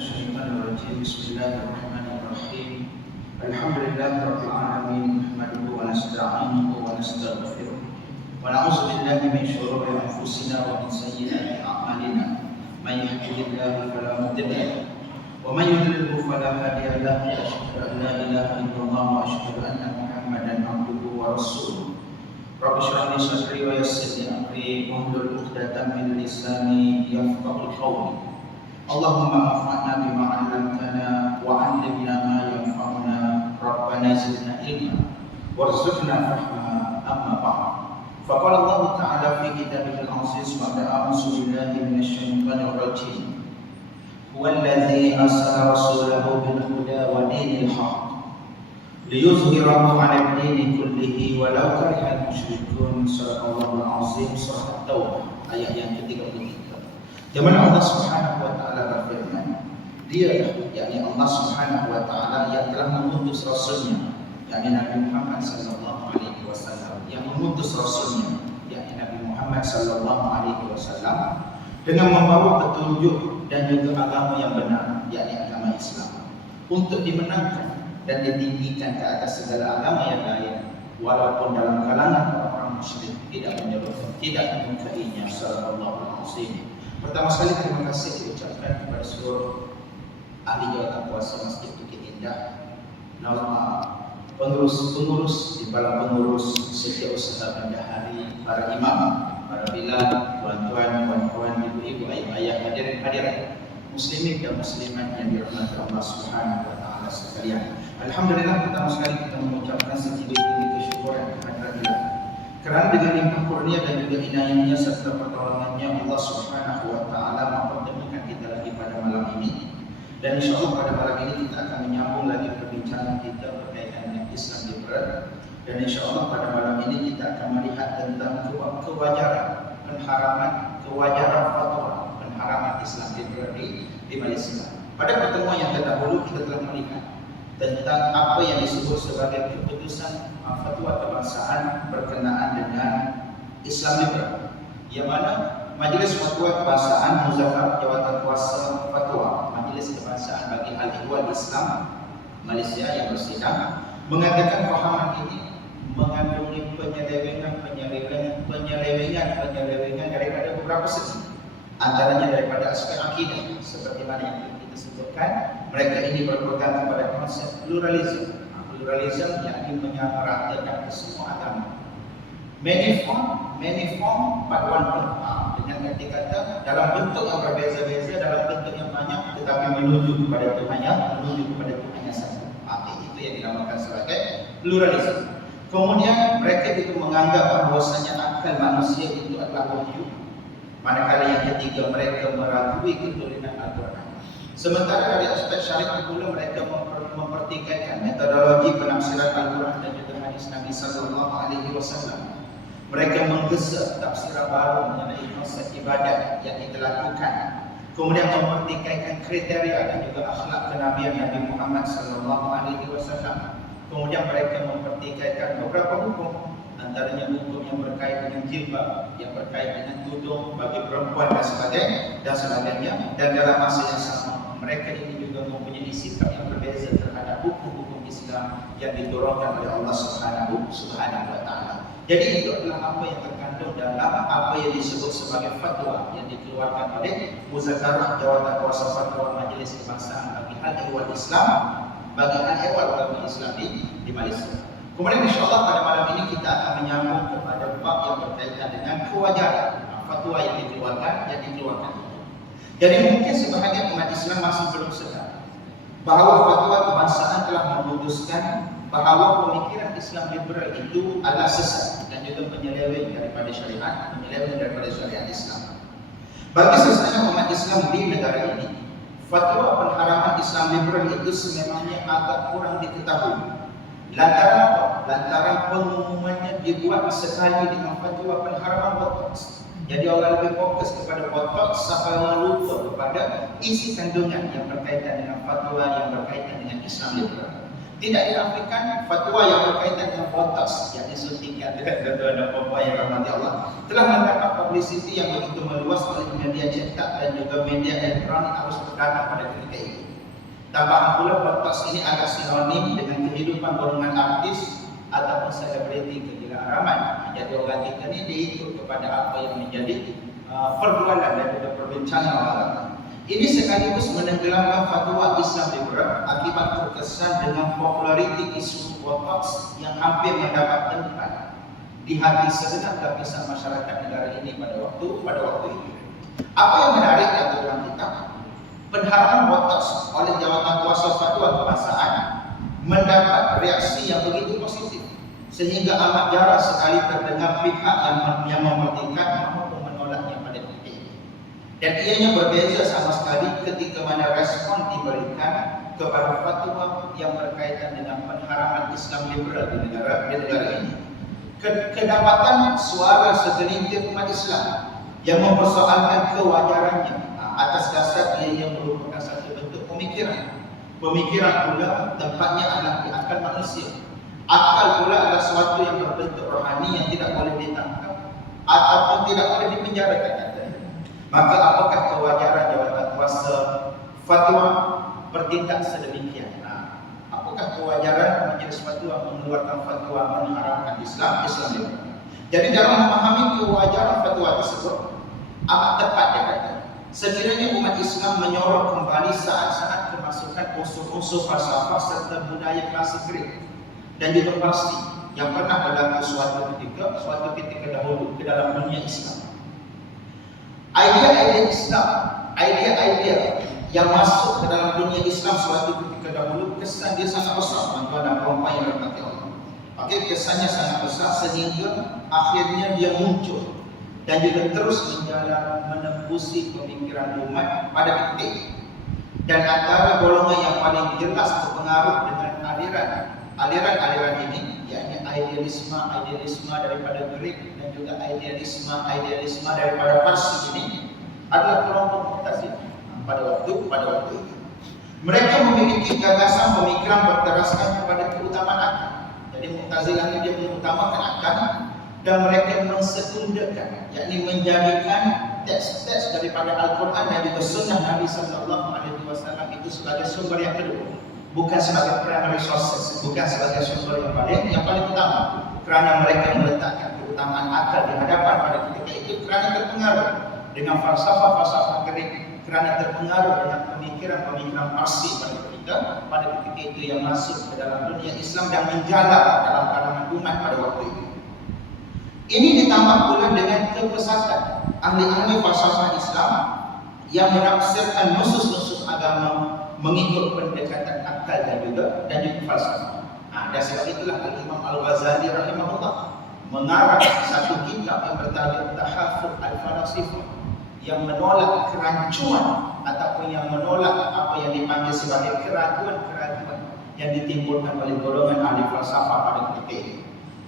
الشيطان الرجيم بسم الله الرحمن الرحيم الحمد لله رب العالمين نحمده ونستعينه ونستغفره ونعوذ بالله من شرور أنفسنا ومن سيئات أعمالنا من يهده الله فلا مضل له ومن يضلل فلا هادي له أشهد أن لا إله إلا الله وأشهد أن محمدا عبده ورسوله رب اشرح لي صدري ويسر لي أمري واحلل عقدة من لساني يفقهوا قولي اللهم انفعنا بما علمتنا وعلمنا ما ينفعنا ربنا زدنا علما وارزقنا فهما أما بعد فقال الله تعالى في كتابه العزيز بعد أعوذ بالله من الشيطان الرجيم هو الذي أرسل رسوله بالهدى ودين الحق ليظهره على الدين كله ولو كره المشركون صدق الله العظيم surah At-Taubah ayat yang ke-33 di mana Allah Subhanahu wa taala berfirman, Dia yakni Allah Subhanahu wa taala yang telah mengutus rasulnya yakni Nabi Muhammad sallallahu alaihi wasallam, yang mengutus rasulnya yakni Nabi Muhammad sallallahu alaihi wasallam dengan membawa petunjuk dan juga agama yang benar yakni agama Islam untuk dimenangkan dan ditinggikan ke atas segala agama yang lain walaupun dalam kalangan orang musyrik tidak menyukainya. Sallallahu alaihi wasallam. Pertama sekali terima kasih diucapkan kepada seluruh ahli jawatan kuasa Masjid Bukit Indah, pengurus di balik pengurus setiap usaha bendahari, para imam, para bilal, tuan-tuan, kawan-kawan, ibu-ibu, ayah-ayah, hadirin muslimin dan muslimat yang dirahmati Allah Subhanahu wa taala sekalian. Alhamdulillah, pertama sekali kita mengucapkan setinggi-tinggi kesyukuran kepada Allah kerana dengan limpah kurnia dan juga inayahnya serta pertolongannya Allah Subhanahu wa taala mempertemukan kita lagi pada malam ini, dan insyaallah pada malam ini kita akan menyambung lagi perbincangan kita berkaitan dengan Islam liberal, dan insyaallah pada malam ini kita akan melihat tentang kewajaran fatwa pengharaman Islam liberal di Malaysia. Pada pertemuan yang terdahulu kita telah melihat tentang apa yang disebut sebagai keputusan fatwa kebangsaan berkenaan dengan Islam liberal, yang mana Majlis Fatwa Kebangsaan Muzakarah Jawatan Kuasa Fatwa Majlis Kebangsaan bagi Al-Ihwal Islam Malaysia yang bersidang mengatakan fahaman ini mengandungi penyelewengan daripada beberapa segi, antaranya daripada aspek akidah seperti mana yang kita sebutkan. Mereka ini berpegang kepada konsep pluralisme yakni menyamaratakan semua agama. Many form but one form, dengan arti kata dalam bentuk yang berbeza-beza, dalam bentuk yang banyak, tetapi menuju kepada Tuhan yang satu. Itu yang dinamakan sebagai pluralisme. Kemudian mereka itu menganggap bahawasanya akal manusia itu adalah wahyu, manakala yang ketiga mereka meragui keturunan Al-Quran. Sementara dari aspek syariat pula mereka mempertikaikan metodologi penafsiran Al-Quran dan juga hadis Nabi sallallahu alaihi wasallam. Mereka menggesa tafsiran baru mengenai konsep ibadat yang dilakukan. Kemudian mempertikaikan kriteria dan juga akhlak kenabian Nabi Muhammad sallallahu alaihi wasallam. Kemudian mereka mempertikaikan beberapa hukum, antaranya hukum yang berkait dengan jilbab, yang berkait dengan tudung bagi perempuan dan sebagainya. Dan dalam masa yang sama mereka ini juga mempunyai sikap yang berbeza terhadap hukum-hukum Islam yang diturunkan oleh Allah Subhanahu wa taala. Jadi itu adalah apa yang terkandung dalam apa yang disebut sebagai fatwa yang dikeluarkan oleh Muzakarah Jawatan Kuasa Fatwa Majlis Kebangsaan bagi Al-Ihwal Islam bagi Al-Ihwal Ulama Islam di Malaysia. Kemudian insyaAllah pada malam ini kita akan menyambung kepada bab yang berkaitan dengan kewajaran fatwa yang dikeluarkan. Jadi mungkin sebahagian umat Islam masih belum sadar bahawa fatwa kebangsaan telah memutuskan bahawa pemikiran Islam liberal itu adalah sesat dan juga menyeleweng daripada syariat Islam. Bagi sesama umat Islam di negara ini, fatwa pengharaman Islam liberal itu sememangnya agak kurang diketahui. Lantaran pengumumannya dibuat sekali dengan fatwa pengharaman botox. Jadi orang lebih fokus kepada botox sampai orang lupa kepada isi kandungan yang berkaitan dengan fatwa yang berkaitan dengan Islam liberal. Tidak dinafikan fatwa yang berkaitan dengan botox yang disuntikan dekat tuan-tuan dan puan yang rahmati Allah telah mendapat publicity yang begitu meluas oleh media cetak dan juga media elektronik arus perdana pada ketika itu. Tambahan pula podcast ini agak sinonim dengan kehidupan golongan artis ataupun selebriti kegilaan. Jadi orang kita ini diikut kepada apa yang menjadi perbualan dan juga perbincangan orang. Ini sekaligus menenggelamkan fatwa Islam liberal akibat terkesan dengan populariti isu botox yang hampir mendapat tempat di hati segenap lapisan masyarakat negara ini pada waktu itu. Apa yang menarik dalam kitab? Penharapan botox oleh jawatan kuasa fatwa kebangsaan mendapat reaksi yang begitu positif, sehingga amat jarang sekali terdengar pihak yang mempertimbangkan maupun menolaknya pada titik ini. Dan ianya berbeza sama sekali ketika mana respon diberikan kepada fatwa yang berkaitan dengan penharapan Islam liberal di negara ini. Kedapatan suara segelintir umat Islam yang mempersoalkan kewajarannya atas dasar ia yang merupakan satu bentuk pemikiran. Pemikiran pula tempatnya adalah di akal manusia. Akal pula adalah sesuatu yang berbentuk rohani yang tidak boleh ditangkap ataupun tidak boleh dipenjarakan. Maka apakah kewajaran jawatan kuasa fatwa bertindak sedemikian? Apakah kewajaran majelis fatwa mengeluarkan fatwa mengharamkan Islam liberal? Jadi dalam memahami kewajaran fatwa tersebut amat tepat dia kata, sekiranya umat Islam menyorot kembali saat-saat kemasukan unsur-unsur falsafah serta budaya klasik Greek dan juga Parsi yang pernah berlaku suatu ketika dahulu ke dalam dunia Islam. Idea-idea Islam, idea-idea yang masuk ke dalam dunia Islam suatu ketika dahulu, kesan dia sangat besar, tuan-tuan dan puan-puan yang dirahmati Allah. Okey, kesannya sangat besar sehingga akhirnya dia muncul dan juga terus menjalan menembusi pemikiran umat pada titik ini. Dan antara golongan yang paling jelas terpengaruh dengan aliran ini, yakni idealisme daripada Greek dan juga idealisme daripada Parsi ini adalah kelompok Mu'tazilah pada waktu itu. Mereka memiliki gagasan pemikiran berteraskan kepada keutamaan akal. Jadi Mu'tazilah ini dia mengutamakan akal dan mereka mensekundakan, yakni menjadikan teks-teks daripada Al-Quran dan juga Sunnah Nabi SAW itu sebagai sumber yang kedua, bukan sebagai primary sources, bukan sebagai sumber yang paling utama, kerana mereka meletakkan keutamaan akal di hadapan pada ketika itu kerana terpengaruh dengan falsafah Greek, kerana terpengaruh dengan pemikiran Parsi pada ketika itu yang masuk ke dalam dunia Islam dan menjalar dalam kalangan umat pada waktu itu. Ini ditambah pula dengan kepesatan ahli-ahli falsafah Islam yang menafsirkan nusus-nusus agama mengikut pendekatan akal dan juga falsafah. Dan sebab itulah Imam Al-Ghazali rahimahullah mengarang satu kitab yang bertajuk Tahaffuz Al-Falasifah yang menolak kerancuan ataupun yang menolak apa yang dipanggil sebagai keraguan-keraguan yang ditimbulkan oleh golongan ahli falsafah pada ketika itu.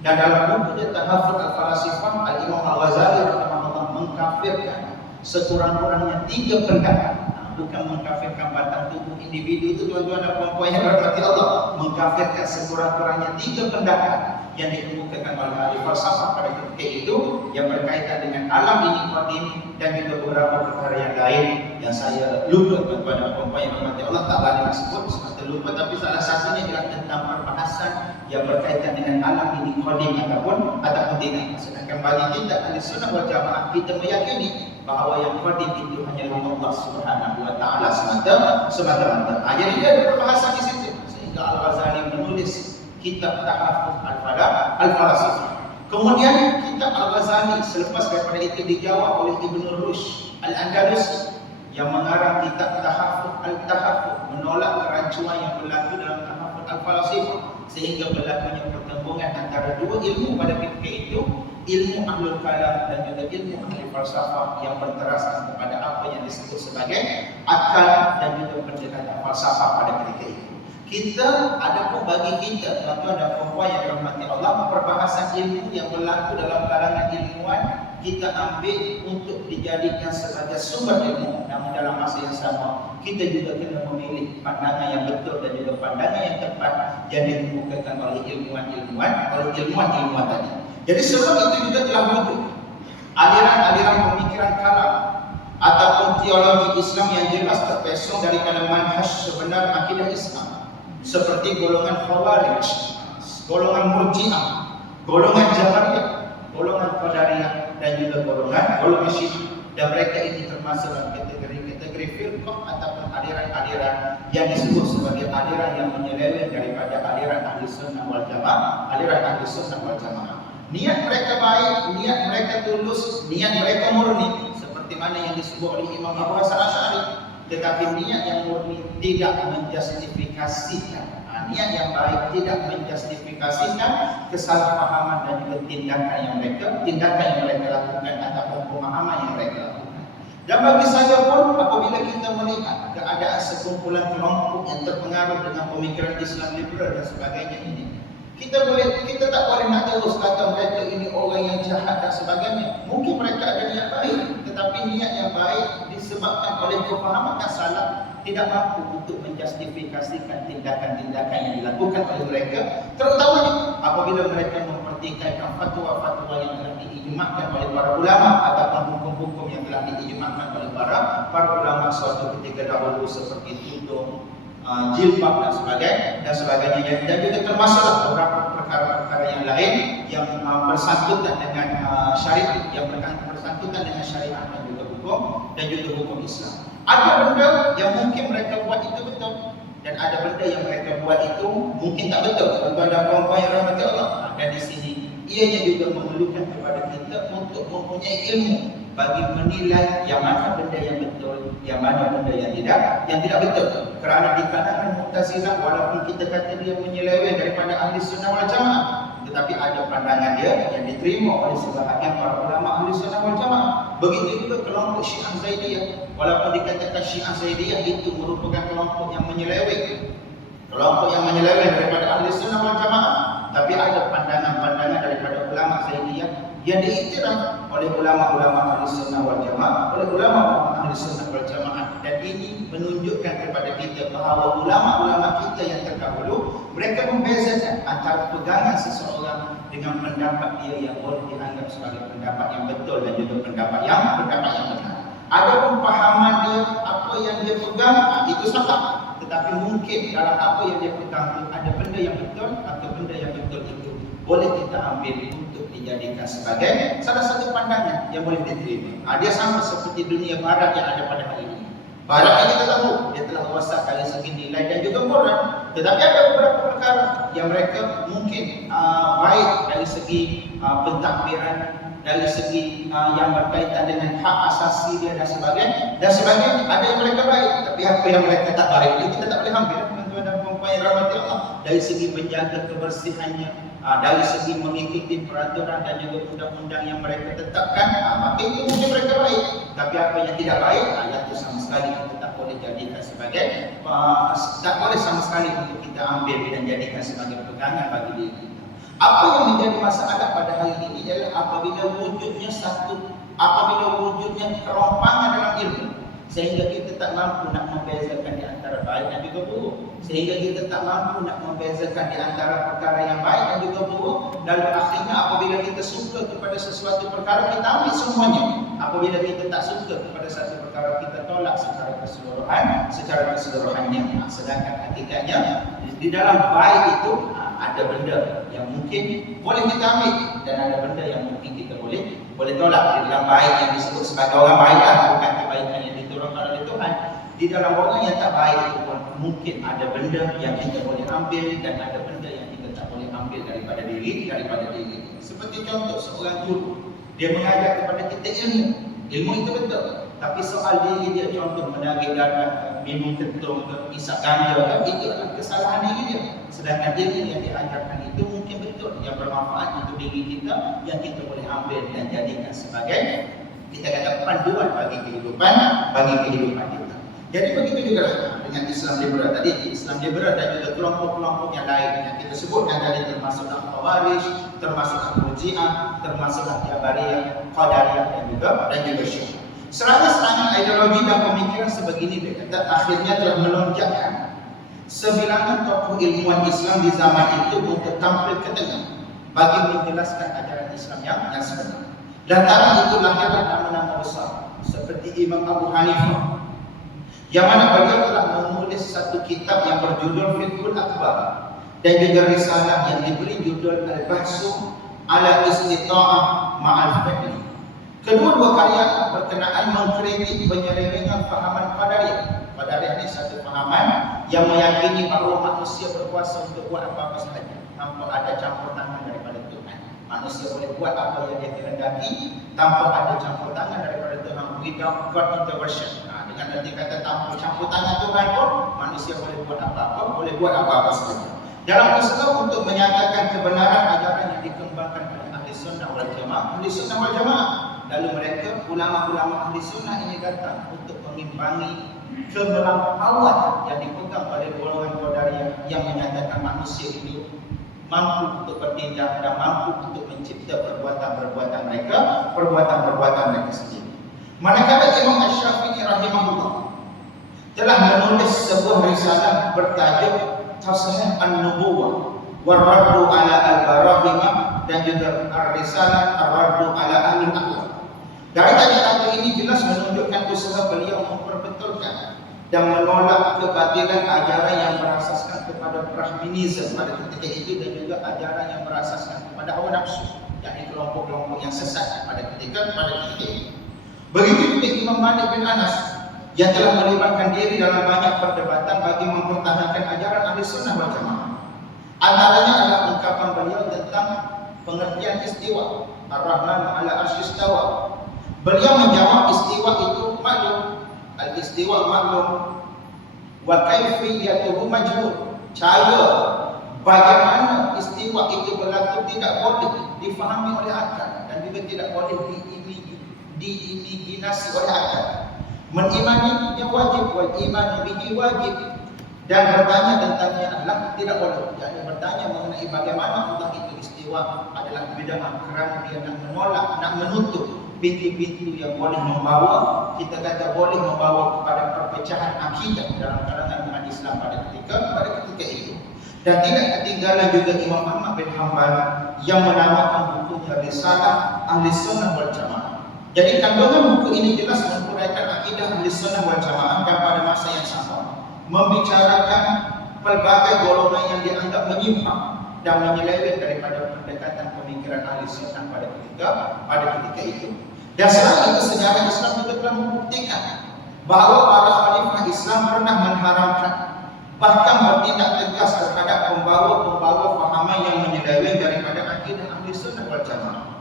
Dan dalam buku Tahaffuz Al-Falasifah, Al-Imam Al-Ghazali rahimahullah mengkafirkan sekurang-kurangnya 3 pendapat. Bukan mengkafirkan batang tubuh individu itu, tuan-tuan dan puan-puan yang dirahmati Allah, mengkafirkan sekurang-kurangnya 3 pendapat yang dikemukakan oleh ahli falsafah pada ketika itu yang berkaitan dengan alam ini qadim dan juga beberapa perkara yang lain yang saya lupa, tuan-tuan dan puan-puan yang dirahmati Allah, tak berani disebut semata lupa, tapi salah satunya adalah tentang perbahasan yang berkaitan dengan alam ini qadim ataupun tidak. Sedangkan bagi kita ahli sunnah wal jamaah, kita meyakini bahawa yang qadim itu hanyalah Allah Subhanahu wa taala semata-mata. Jadi dia ada perbahasan di situ sehingga Al-Ghazali menulis kitab Tahaffuz Al-Falasifah. Kemudian kitab Al-Ghazali selepas daripada itu dijawab oleh Ibn Rushd Al-Andalusi yang mengarang kitab Tahaffuz Al-Tahaffuz, menolak kerancuan yang berlaku dalam Tahaffuz Al-Falasifah, sehingga berlakunya pertembungan antara dua ilmu pada ketika itu, ilmu ahlul kalam dan juga ilmu ahli falsafah yang berteraskan kepada apa yang disebut sebagai akal dan juga pendekatan falsafah pada ketika itu. Kita adapun bagi kita, tuan-tuan dan puan-puan yang dirahmati Allah, perbahasan ilmu yang berlaku dalam kalangan ilmuwan kita ambil untuk dijadikan sebagai sumber ilmu, namun dalam masa yang sama kita juga kena memilih pandangan yang betul dan juga pandangan yang tepat yang dikemukakan oleh ilmuwan tadi. Jadi sebab itu juga telah wujud aliran-aliran pemikiran kalam, ataupun teologi Islam yang jelas terpesong daripada manhaj sebenar akidah Islam, seperti golongan Khawarij, golongan Murji'ah, golongan Jabariyah, golongan Qadariyah, dan juga golongan Syiah. Dan mereka ini termasuk dalam kategori firqah ataupun aliran-aliran yang disebut sebagai aliran yang menyeleweng daripada aliran Ahli Sunnah wal Jamaah, Niat mereka baik, niat mereka tulus, niat mereka murni, seperti mana yang disebut oleh Imam Abu Hasan Asy'ari. Tetapi niat yang murni tidak menjustifikasikan, niat yang baik tidak menjustifikasikan kesalahpahaman dan juga tindakan yang mereka lakukan ataupun pemahaman yang mereka lakukan. Dan bagi saya pun, apabila kita melihat keadaan sekumpulan kelompok yang terpengaruh dengan pemikiran Islam liberal dan sebagainya ini, kita tak boleh nak terus kata mereka ini orang yang jahat dan sebagainya. Mungkin mereka ada niat baik, tetapi niat yang baik disebabkan oleh kefahaman yang salah, tidak mampu untuk menjustifikasikan tindakan-tindakan yang dilakukan oleh mereka, terutamanya apabila mereka mempertikaikan fatwa-fatwa yang telah diijma'kan oleh para ulama ataupun hukum-hukum yang telah diijma'kan oleh para ulama suatu ketika dahulu, seperti tudung, jilbab dan sebagainya, dan juga termasuk beberapa perkara-perkara yang lain yang bersangkutan dengan syariat, yang bersangkutan dengan syariat dan juga hukum Islam. Ada benda yang mungkin mereka buat itu betul, dan ada benda yang mereka buat itu mungkin tak betul. Tuan-tuan dan puan-puan yang rahmati Allah, dan di sini ianya juga memerlukan kepada kita untuk mempunyai ilmu bagi menilai yang mana benda yang betul, yang mana benda yang tidak betul. Kerana di kalangan Mu'tazilah, walaupun kita kata dia menyeleweng daripada Ahli Sunnah wal Jamaah, tetapi ada pandangan dia yang diterima oleh sebahagian para ulama Ahli Sunnah wal Jamaah. Begitu juga kelompok Syiah Zaidiyah, walaupun dikatakan Syiah Zaidiyah itu merupakan kelompok yang menyeleweng, daripada Ahli Sunnah wal Jamaah, tapi ada pandangan-pandangan daripada ulama Zaidiyah yang diiktiraf oleh ulama-ulama Ahli Sunnah wal Jamaah, dan ini menunjukkan kepada kita bahawa ulama-ulama kita yang terdahulu, mereka membezakan antara pegangan seseorang dengan pendapat dia yang boleh dianggap sebagai pendapat yang betul dan juga pendapat yang benar. Ada pemahaman dia, apa yang dia pegang, itu salah. Tetapi mungkin dalam apa yang dia pegang itu ada benda yang betul, atau benda yang betul itu boleh kita ambil untuk dijadikan sebagai salah satu pandangan yang boleh diterima. Dia sama seperti dunia barat yang ada pada hari ini. Barat ini kita tahu dia telah kuasa dari segi nilai dan juga moral, tetapi ada beberapa perkara yang mereka mungkin baik dari segi pentadbiran, dari segi yang berkaitan dengan hak asasi dia dan sebagainya. Ada yang mereka baik, tapi apa yang mereka tak baik itu kita tak boleh ambil. Tuan-tuan dan puan-puan yang rahmati Allah, dari segi menjaga kebersihannya, dari segi mengikuti peraturan dan juga undang-undang yang mereka tetapkan, maka itu mungkin mereka baik. Tapi apa yang tidak baik, itu sama sekali kita tak boleh jadikan sebagai tak boleh sama sekali untuk kita ambil dan jadikan sebagai pegangan bagi diri kita. Apa yang menjadi masalah pada hari ini adalah apabila wujudnya kerompangan dalam ilmu, sehingga kita tak mampu nak membezakan di antara baik dan juga buruk, sehingga kita tak mampu nak membezakan di antara perkara yang baik dan juga buruk. Lalu akhirnya apabila kita suka kepada sesuatu perkara, kita ambil semuanya. Apabila kita tak suka kepada satu perkara, kita tolak secara keseluruhannya. Sedangkan hakikatnya di dalam baik itu ada benda yang mungkin boleh kita ambil, dan ada benda yang mungkin kita boleh tolak. Di dalam baik yang disebut sebagai orang baik, bukan kebaikan yang diturunkan oleh Tuhan. Di dalam orang yang tak baik itu pun mungkin ada benda yang kita boleh ambil, dan ada benda yang kita tak boleh ambil daripada diri. Seperti contoh seorang guru, dia mengajar kepada kita ilmu itu betul, tapi soal diri dia, contoh menagih darah, minum ketum, isap ganja, itu adalah kesalahan diri dia. Sedangkan ilmu yang diajarkan itu mungkin betul, yang bermanfaat untuk diri kita, yang kita boleh ambil dan jadikan sebagai kita kata panduan bagi kehidupan kita. Jadi begitu juga dengan Islam liberal tadi. Islam liberal dan juga kelompok-kelompok yang lain yang kita sebutkan tadi, termasuk Khawarij, termasuk Murji'ah, termasuk Jabariyah, Qadariyah dan juga Syiah. Serangan-serangan ideologi dan pemikiran sebegini dia kata akhirnya telah melonjakkan sebilangan tokoh ilmuwan Islam di zaman itu untuk tampil ke tengah bagi menjelaskan ajaran Islam yang sebenar. Lantaran itu lahirlah nama-nama besar seperti Imam Abu Hanifah, yang mana beliau telah menulis satu kitab yang berjudul Fiqhul Akbar dan juga risalah yang diberi judul Al-Bahsu ala Istita'ah Ma'al Fiqh. Kedua-dua karya berkenaan mengkritik penyelewengan fahaman Qadariyah. Qadariyah ini satu fahaman yang meyakini bahawa manusia berkuasa untuk buat apa-apa sahaja tanpa ada campur tangan daripada Tuhan. Manusia boleh buat apa yang dia kehendaki tanpa ada campur tangan daripada Tuhan, without God intervention. Dengan arti kata tanpa campur tangan Tuhan pun manusia boleh buat apa-apa, boleh buat apa-apa sahaja. Dalam usaha untuk menyatakan kebenaran ajaran yang dikembangkan oleh Ahli Sunnah wal Jamaah, Ahli Sunnah wal Jamaah, lalu mereka ulama-ulama Ahli Sunnah ini datang untuk mengimbangi kemelampauan yang dipegang oleh golongan Qadariyah yang menyatakan manusia itu mampu untuk bertindak dan mampu untuk mencipta perbuatan-perbuatan mereka sendiri. Manakala Imam Asy-Syafi'i rahimahullah telah menulis sebuah risalah bertajuk Tasahih An-Nubuwah wa Raddu ala Al-Barahimah dan juga Ar-Risalah Ar-Raddu ala Ahli Al-Aqwal. Dari kata ini jelas menunjukkan usaha beliau memperbetulkan dan menolak kebatilan ajaran yang berasaskan kepada Brahminisme pada ketika itu dan juga ajaran yang berasaskan kepada hawa nafsu, yakni kelompok-kelompok yang sesat pada ketika itu. Begitu juga Imam Malik bin Anas yang telah melibatkan diri dalam banyak perdebatan bagi mempertahankan ajaran Ahli Sunnah wal Jamaah. Antaranya adalah ungkapan beliau tentang pengertian istiwa, Ar-Rahman 'ala arsy-istawa. Beliau menjawab istiwa itu maklum, al-istiwa maklum, wa kaifiyatuhu majhul. Cara bagaimana istiwa itu berlaku tidak boleh difahami oleh akal dan juga tidak boleh diimajinasi oleh akal. Mengimaninya wajib, wal iman bihi wajib, dan bertanya tentangnya adalah tidak boleh. Jadi bertanya mengenai bagaimana Allah itu istiwa adalah bid'ah kerana dia nak menolak, nak menutup pintu-pintu yang boleh membawa, kita kata boleh membawa kepada perpecahan akidah dalam kalangan umat Islam pada ketika itu. Dan tidak ketinggalan juga Imam Ahmad bin Hanbal yang menamakan bukunya Risalah Ahli Sunnah wal Jamaah. Jadi kandungan buku ini jelas menguraikan akidah Ahli Sunnah wal Jamaah dan pada masa yang sama membicarakan pelbagai golongan yang dianggap menyimpang dan menyeleweng daripada pendekatan pemikiran Ahli Sunnah pada ketika itu. Dan selain itu sejarah Islam juga telah membuktikan bahawa para khalifah Islam pernah mengharamkan bahkan bertindak tegas terhadap pembawa-pembawa fahaman yang menyeleweng daripada akidah Ahli Sunnah wal Jamaah.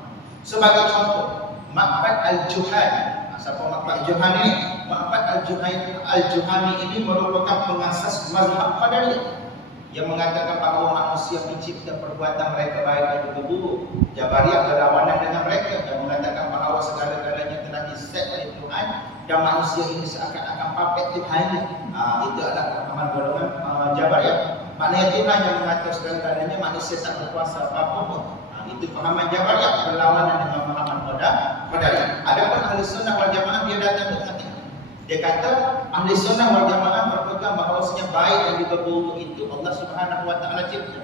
Sebagai contoh, Ma'bad Al-Juhani. Siapa Ma'bad Al-Juhani ini? Ma'bad Al-Juhani ini merupakan pengasas mazhab Qadariyah yang mengatakan bahawa manusia mencipta perbuatan mereka baik dan juga buruk. Jabariyah berlawanan dengan mereka dan mengatakan bahawa segala-galanya telah diset oleh Tuhan dan manusia ini seakan-akan puppet Tuhannya. Itu adalah pemahaman golongan Jabariyah. Maknanya Tuhan yang mengatur segala-galanya, manusia tak berkuasa apa-apa pun. Itu pahaman Jabariyah berlawanan dengan pahaman Qadariyah. Adapun Ahli Sunnah wal Jamaah dia datang dengan dia kata Ahli Sunnah wal Jamaah berpegang bahawasanya baik dan juga buruk itu Allah Subhanahu wa taala cipta.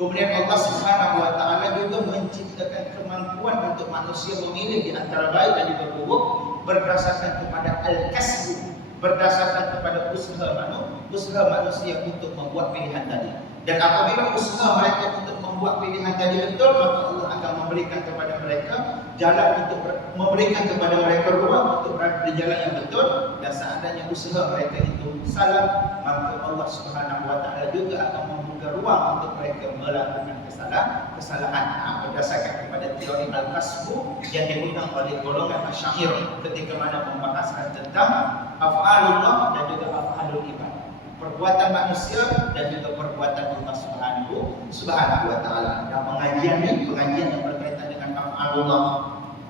Kemudian Allah Subhanahu wa taala juga menciptakan kemampuan untuk manusia memilih di antara baik dan juga buruk berdasarkan kepada al-kasbu, berdasarkan kepada usaha manusia untuk membuat pilihan tadi. Dan apabila usaha mereka untuk membuat pilihan tadi betul, maka Allah akan memberikan kepada mereka jalan untuk memberikan kepada mereka ruang untuk berada di jalan yang betul. Dan seandainya usaha mereka itu salah, maka Allah Subhanahu wa taala juga akan membuka ruang untuk mereka melakukan kesalahan. Berdasarkan kepada teori al-kasbu yang dipegang oleh golongan Asy'ariyah ketika mana membahaskan tentang af'alullah dan juga af'alul ibad, perbuatan manusia dan juga perbuatan Allah Subhanahu wa taala. Dan pengajian yang berkaitan dengan af'alullah,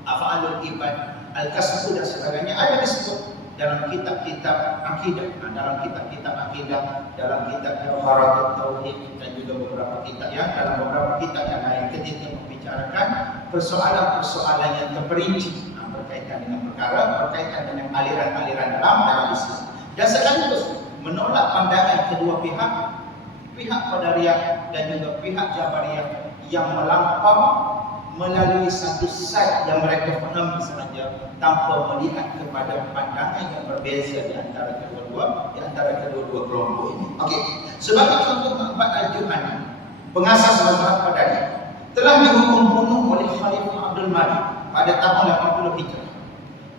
af'alul ibad, al-kasbu dan sebagainya ada disebut dalam kitab-kitab akidah, dalam kitab-kitab Jawharatul Tauhid dan juga beberapa kitab yang lain ketika membicarakan persoalan-persoalan yang terperinci berkaitan dengan aliran-aliran dalam Islam. Dan sekaligus menolak pandangan kedua pihak Qadariyah dan juga pihak Jabariyah yang melampau melalui satu site yang mereka fahami sahaja tanpa melihat kepada pandangan yang berbeza di antara kedua-dua kelompok ini. Okey, sebagai contoh Ma'bad Al-Juhani, pengasas mazhab Qadariyah, telah dihukum bunuh oleh Khalifah Abdul Malik pada tahun 80 Hijrah.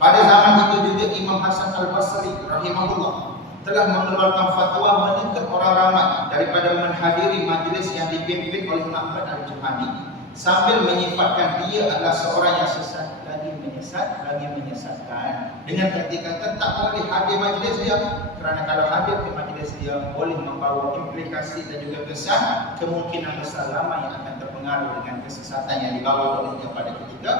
Pada zaman itu juga Imam Hasan Al-Basri rahimahullah telah mengeluarkan fatwa menegur orang ramai daripada menghadiri majlis yang dipimpin oleh Ma'bad Al-Juhani sambil menyifatkan dia adalah seorang yang sesat lagi menyesatkan, dengan erti kata tak boleh hadir majlis dia, kerana kalau hadir ke majlis dia boleh membawa implikasi dan juga kesan kemungkinan besar lama yang akan terpengaruh dengan kesesatan yang dibawa olehnya pada ketika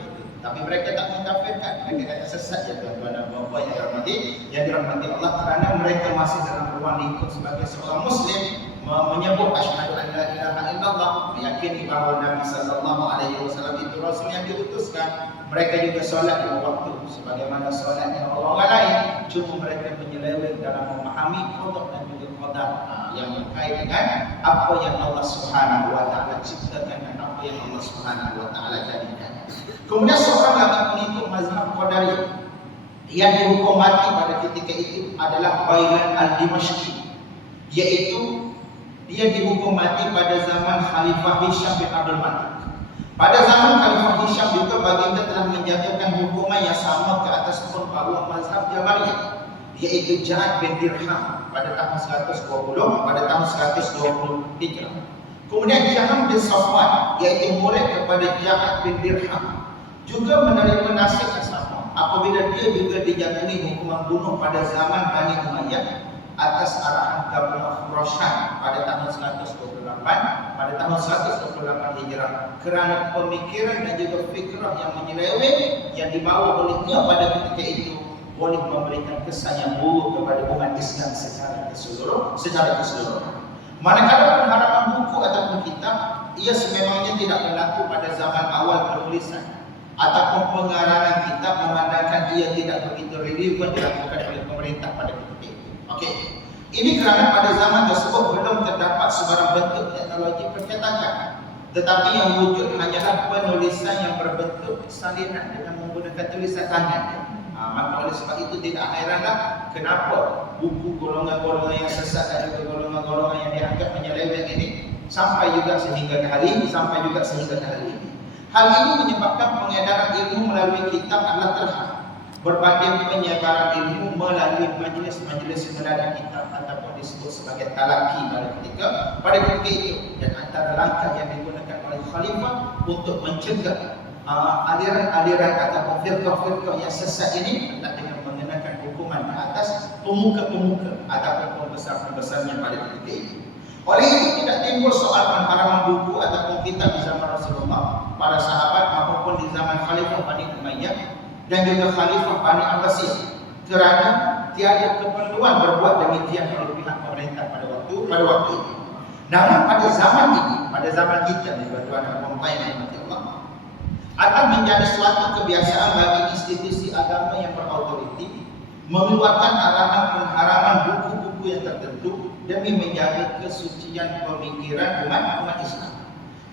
itu. Tapi mereka tak mengkafirkan, mereka kata sesat ya tuan-tuan dan puan-puan yang dirahmati Allah, kerana mereka masih dalam ruang lingkup sebagai seorang Muslim menyebut asyhadu an la ilaha illallah, meyakini bahawa Nabi sallallahu alaihi wasallam itu rasul yang diutuskan. Mereka juga solat di waktu sebagaimana solatnya orang lain, cuma mereka menyeleweng dalam memahami qada dan juga qadar yang berkait dengan apa yang Allah Subhanahu wa taala ciptakan dan apa yang Allah Subhanahu wa taala jadikan. Kemudian seorang lagi pengikut mazhab Qadariyah yang dihukum mati pada ketika itu adalah Bailan Al-Dimashqi, iaitu dia dihukum mati pada zaman Khalifah Hisham bin Abdul Malik. Pada zaman Khalifah Hisham juga baginda telah menjatuhkan hukuman yang sama ke atas pembawa mazhab Jabariyah, iaitu Ja'ad bin Dirham pada tahun 120 Hijrah. Kemudian Jaham bin Safwan, iaitu murid kepada Ja'ad bin Dirham, juga menerima nasib yang sama apabila dia juga dijatuhi hukuman bunuh pada zaman Bani Umayyah atas arahan Gabnah Roshan pada tahun 128 Hijrah, kerana pemikiran dan juga fikrah yang menyeleweng yang dibawa olehnya pada ketika itu boleh memberikan kesan yang buruk kepada umat Islam secara keseluruhan. Manakala pengharapan buku ataupun kitab, ia sememangnya tidak berlaku pada zaman awal penulisan ataupun pengarangan kitab, memandangkan ia tidak begitu relevan dilakukan oleh pemerintah pada ketika itu. Okey, ini kerana pada zaman tersebut belum terdapat sebarang bentuk teknologi percetakan, tetapi yang wujud hanyalah penulisan yang berbentuk salinan dengan menggunakan tulisan tangan. Maka oleh sebab itu tidak heranlah kenapa buku golongan-golongan yang sesat dan juga golongan-golongan yang dianggap menyeleweng ini sampai juga sehingga ke hari ini. Hal ini menyebabkan pengedaran ilmu melalui kitab adalah terhad berbanding penyebaran ilmu melalui majlis-majlis melalui kitab ataupun disebut sebagai talaki pada ketika itu. Dan antara langkah yang digunakan oleh khalifah untuk mencegah aliran-aliran ataupun firqah-firqah yang sesat ini adalah dengan mengenakan hukuman ke atas pemuka-pemuka ataupun pembesar-pembesarnya pada ketika itu. Oleh itu tidak timbul soal pengharaman buku ataupun kitab di zaman Rasulullah, para sahabat maupun di zaman Khalifah Bani Umayyah dan juga Khalifah Bani Abbasiyah, kerana tiada keperluan berbuat demikian oleh pihak pemerintah pada waktu itu. Namun pada zaman ini, pada zaman kita ni tuan-tuan dan puan-puan yang dirahmati Allah, akan menjadi suatu kebiasaan bagi institusi agama yang berautoriti mengeluarkan arahan pengharaman buku-buku yang tertentu demi menjaga kesucian pemikiran umat Islam.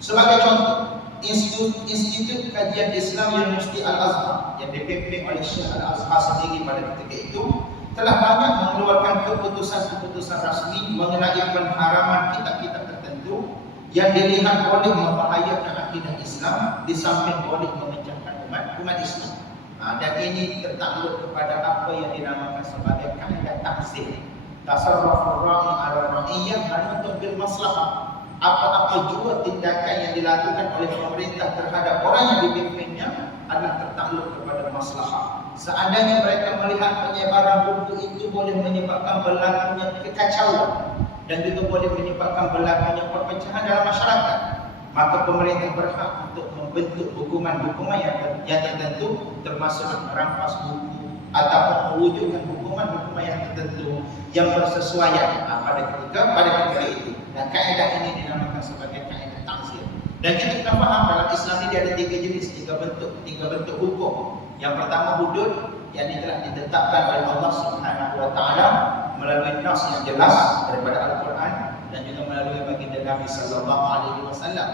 Sebagai contoh, Institut Kajian Islam Universiti Al-Azhar yang dipimpin oleh Syekh Al-Azhar sendiri pada ketika itu telah banyak mengeluarkan keputusan-keputusan rasmi mengenai pengharaman kitab-kitab tertentu yang dilihat boleh membahayakan akidah Islam di samping boleh memecahkan umat Islam. Dan ini tertakluk kepada apa yang dinamakan sebagai kaedah takzir. Tasarrufur ra'i 'ala ra'iyyah manutun bil maslahah. Apa-apa jua tindakan yang dilakukan oleh pemerintah terhadap orang yang dipimpinnya adalah tertakluk kepada maslahah. Seandainya mereka melihat penyebaran buku itu boleh menyebabkan berlakunya kekacauan dan juga boleh menyebabkan berlakunya perpecahan dalam masyarakat, maka pemerintah berhak untuk membentuk hukuman-hukuman yang tertentu, termasuk merampas buku ataupun mewujudkan hukuman-hukuman yang tertentu yang bersesuaian pada ketika itu. Dan kaedah ini dinamakan sebagai kaedah takzir. Dan kita kena faham dalam Islam ini ada tiga jenis, tiga bentuk hukum. Yang pertama hudud yang telah ditetapkan oleh Allah Subhanahu wa taala melalui nas yang jelas daripada Al-Quran dan juga melalui baginda Nabi sallallahu alaihi wasallam.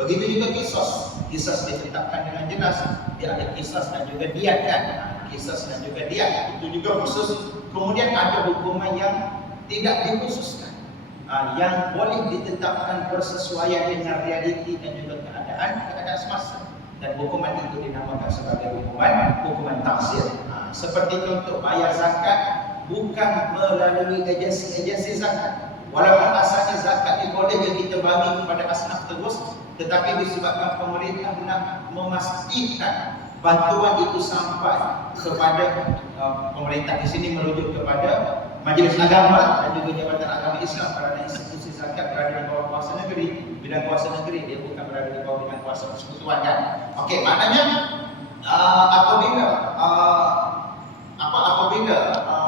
Begitu juga kisos. Kisos ditetapkan dengan jelas. Dia ada kisos dan juga diat kan. Kisos dan juga diat itu juga khusus. Kemudian ada hukuman yang tidak dikhususkan, yang boleh ditetapkan bersesuaian dengan realiti dan juga keadaan semasa. Dan hukuman itu dinamakan sebagai hukuman taksir. Seperti contoh bayar zakat bukan melalui agensi zakat. Walaupun asalnya zakat ini boleh kita bagi kepada asnaf terus, tetapi disebabkan pemerintah nak memastikan bantuan itu sampai kepada pemerintah di sini merujuk kepada Majlis Agama dan juga Jabatan Agama Islam, kerana institusi zakat berada di bawah kuasa negeri, bidang kuasa negeri, dia bukan berada di bawah bidang kuasa persekutuan kan. Okey, maknanya apabila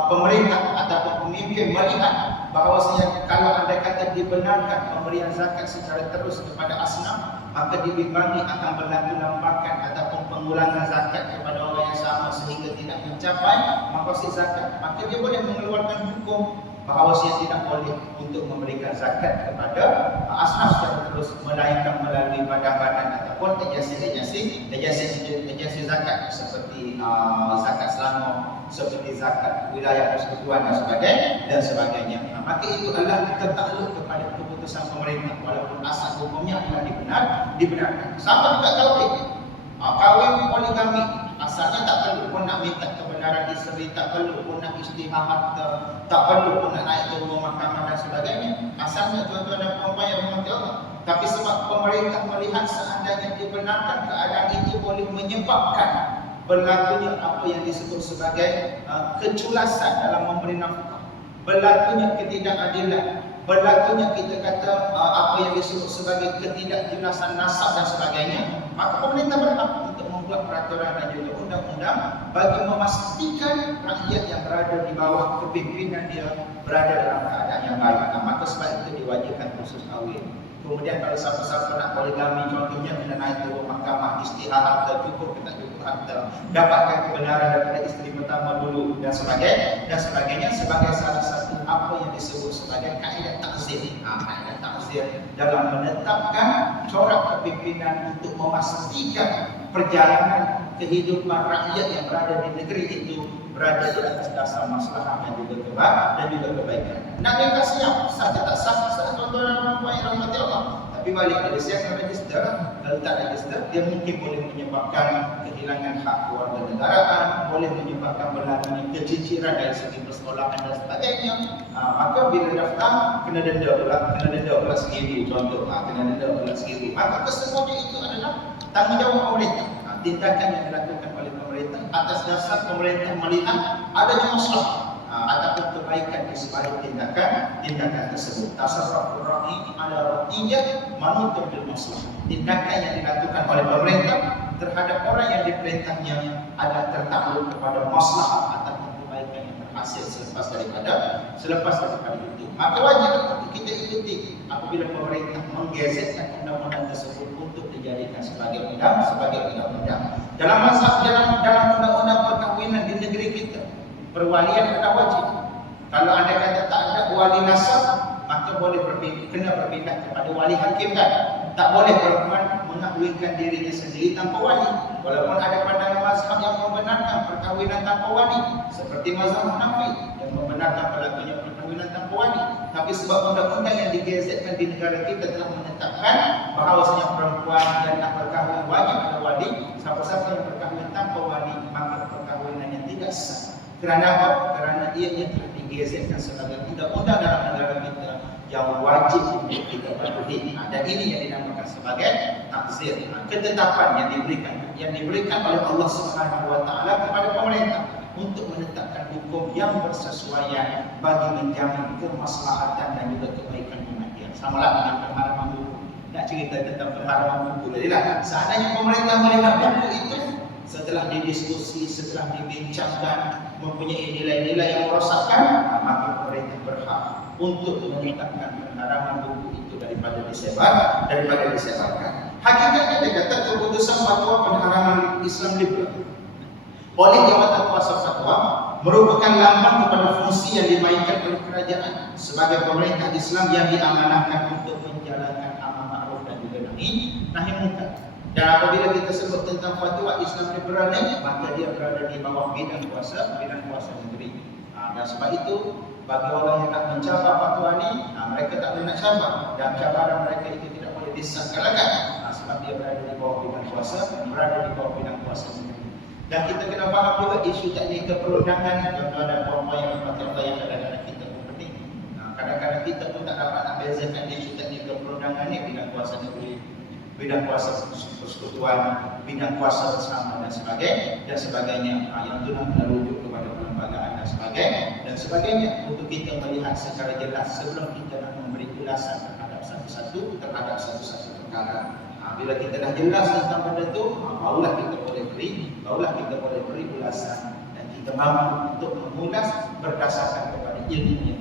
pemerintah ataupun pemimpin melihat bahawasanya kalau anda kata dibenarkan pemberian zakat secara terus kepada asnaf, maka dibimbangi akan berlaku lambakan ataupun pengulangan zakat kepada orang yang sama sehingga tidak mencapai maqasid zakat, maka dia boleh mengeluarkan hukum bahawasanya tidak boleh untuk memberikan zakat kepada asnaf secara terus, melainkan melalui badan-badan ataupun agensi zakat seperti zakat Selangor, seperti zakat wilayah persekutuan dan sebagainya. Maka itu adalah tertakluk kepada keputusan pemerintah, walaupun asal hukumnya adalah dibenarkan. Sama juga kahwin poligami, asalnya tak perlu pun nak minta kebenaran isteri, tak perlu pun nak istihad, tak perlu pun nak naik ke rumah mahkamah dan sebagainya. Asalnya tuan-tuan dan puan-puan yang dirahmati Allah. Tapi sebab pemerintah melihat seandainya dibenarkan, keadaan itu boleh menyebabkan berlakunya apa yang disebut sebagai keculasan dalam memberi nafkah, berlakunya ketidakadilan, berlakunya kita kata apa yang disebut sebagai ketidakjelasan nasab dan sebagainya, maka pemerintah berhak untuk membuat peraturan dan juga undang-undang bagi memastikan rakyat yang berada di bawah kepimpinan dia berada dalam keadaan yang baik. Maka sebab itu diwajibkan khusus kahwin. Kemudian kalau siapa-siapa nak poligami, contohnya kena naik ke mahkamah, istihad harta, cukup ke tak cukup harta, dapatkan kebenaran daripada isteri pertama dulu dan sebagainya sebagai salah satu apa yang disebut sebagai kaedah takzir. Kaedah takzir dalam menetapkan corak kepimpinan untuk memastikan perjalanan kehidupan rakyat yang berada di negeri itu berada di atas dasar maslahah dan juga kebaikan. Nak nikah siap, sah tak sah, tuan-tuan dan puan yang dirahmati Allah. Tapi balik pada siap dan register, kalau tak register, dia mungkin boleh menyebabkan kehilangan hak keluarga negaraan, boleh menyebabkan berlakunya keciciran dari segi persekolahan dan sebagainya. Maka bila daftar, kena denda pula RM1,000 contoh, kena denda pula RM1,000. Maka kesemuanya itu adalah tanggungjawab pemerintah. Tindakan yang dilakukan oleh pemerintah atas dasar pemerintah melihat adanya masalah ataupun kebaikan di sebalik tindakan tersebut. Tasarrufur ra'i ala ra'iyah manutun bil masalah. Tindakan yang dilakukan oleh pemerintah terhadap orang yang diperintahnya adalah tertakluk kepada maslahah ataupun kebaikan yang terhasil selepas daripada itu. Maka wajib untuk kita ikuti apabila pemerintah menggazetkan undang-undang tersebut untuk dijadikan sebagai undang-undang. Dalam undang-undang perkahwinan di negeri kita, perwalian adalah wajib. Kalau anda kata tak ada wali nasab, maka kena berpindah kepada wali hakim kan. Tak boleh perempuan mengahwinkan dirinya sendiri tanpa wali. Walaupun ada pandangan mazhab yang membenarkan perkahwinan tanpa wali, seperti mazhab Hanafi yang membenarkan berlakunya perkahwinan tanpa wali. Tapi sebab undang-undang yang digazetkan di negara kita telah menetapkan bahawasanya perempuan yang nak berkahwin wajib ada wali. Siapa-siapa yang berkahwin tanpa wali, maka perkahwinannya tidak sah. Kerana apa? Kerana ianya telah digazetkan sebagai undang-undang dalam negara kita yang wajib untuk kita patuhi. Dan ini yang dinamakan sebagai takzir. Ketetapan yang diberikan oleh Allah Subhanahu Wa Taala kepada pemerintah untuk menetapkan hukum yang bersesuaian bagi menjamin kemaslahatan dan juga kebaikan umat dia. Samalah dengan pengharaman buku. Nak cerita tentang pengharaman buku tadilah. Seandainya pemerintah melihat buku itu setelah didiskusi, setelah dibincangkan, mempunyai nilai-nilai yang merosakkan, maka pemerintah berhak untuk menetapkan pengharaman buku itu daripada disebarkan. Hakikatnya dia kata keputusan fatwa pengharaman Islam liberal oleh Jabatan Kuasa Fatwa merupakan lambang kepada fungsi yang dimainkan oleh kerajaan sebagai pemerintah Islam yang diamanahkan untuk menjalankan amar ma'ruf dan juga nahi ini nahi mungkar. Dan apabila kita sebut tentang fatwa Islam liberal ni, maka dia berada di bawah bidang kuasa negeri. Dan sebab itu bagi orang yang nak mencabar fatwa ni, mereka tak boleh nak cabar, dan cabaran mereka itu tidak boleh disangkalakan, sebab dia berada di bawah bidang kuasa negeri. Dan kita kena faham juga isu teknik keperundangan, tuan-tuan dan puan-puan yang berhormat Allah, yang kadang-kadang kita pun penting. Kadang-kadang kita pun tak dapat nak bezakan isu teknik keperundangan ni, bidang kuasa negeri, bidang kuasa persekutuan, bidang kuasa bersama dan sebagainya. Yang itu nak merujuk kepada perlembagaan dan sebagainya untuk kita melihat secara jelas sebelum kita nak memberi ulasan terhadap satu-satu perkara. Bila kita dah jelas tentang benda tu, barulah kita boleh beri ulasan, dan kita mampu untuk mengulas berdasarkan kepada ilmu yang